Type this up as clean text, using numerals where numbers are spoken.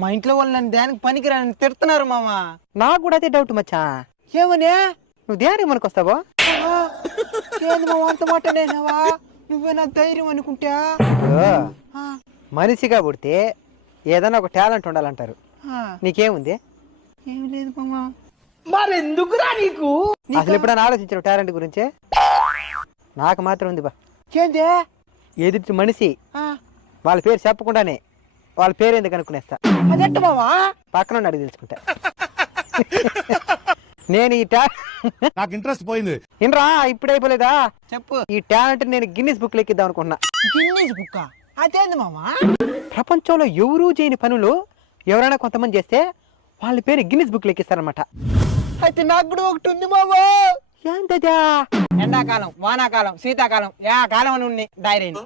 మా ఇంట్లో వాళ్ళు నన్ను దేనికి పనికిరాని తిడుతున్నారు మామ. నాకు కూడా అదే డౌట్ మచ్చా. ఏమనే నువ్వు దేనికి మనకొస్తావో? ఏంది మామ అంత మాట నేనవా? నువ్వే నా ధైర్యం అనుకుంటా. మనిషిగా పుడితే ఏదైనా ఒక టాలెంట్ ఉండాలంటారు. నీకేముంది? ఏం లేదు మామ. మరెందుకురా నీకు? అసలు ఎప్పుడైనా ఆలోచించావు టాలెంట్ గురించి? నాకు మాత్రం ఉంది బా. ఏంది? ఎదుటి మనిషి వాళ్ళ పేరు చెప్పకుండానే వాళ్ళ పేరు ఎందుకు అనుకునేస్తా. అదెట్ట మామా? పక్కన అడిగి తెలుసుకుంటా. నేను ఈ నాకు ఇంట్రెస్ట్ పోయింది. ఇన్రా ఇప్పుడైపోలేదా? చెప్పు. ఈ టాలెంట్ నేను గిన్నిస్ బుక్ లెక్కిద్దాం అనుకున్నా. Guinness book? అదేంది మామా? ప్రపంచంలో ఎవరూ చేయని పనులు ఎవరైనా కొంతమంది చేస్తే వాళ్ళ పేరు గిన్నిస్ బుక్ లెక్కిస్తారనమాట. అయితే నాకు కూడా ఒకటి ఉంది మామా. ఏంటదా? ఎండాకాలం, వానాకాలం, శీతాకాలం, ఏ కాలం అని ఉన్నాయి డైరీని.